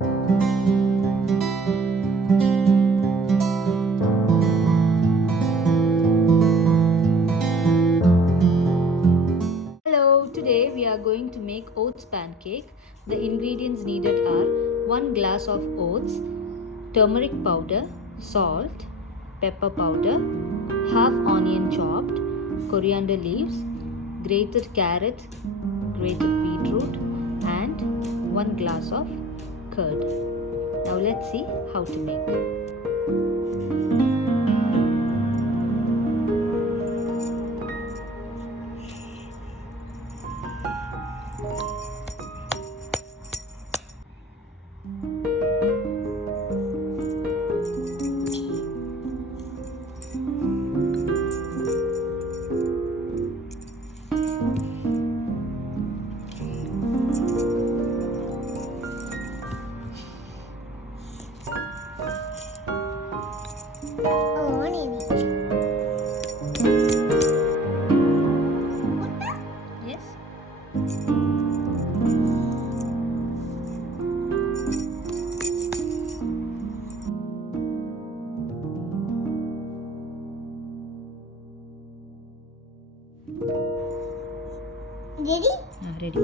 Hello, today we are going to make oats pancake. The ingredients needed are 1 glass of oats, turmeric powder, salt, pepper powder, half onion chopped, coriander leaves, grated carrot, grated beetroot, and 1 glass of curd. Now let's see how to make. Yes. Ready? Ready.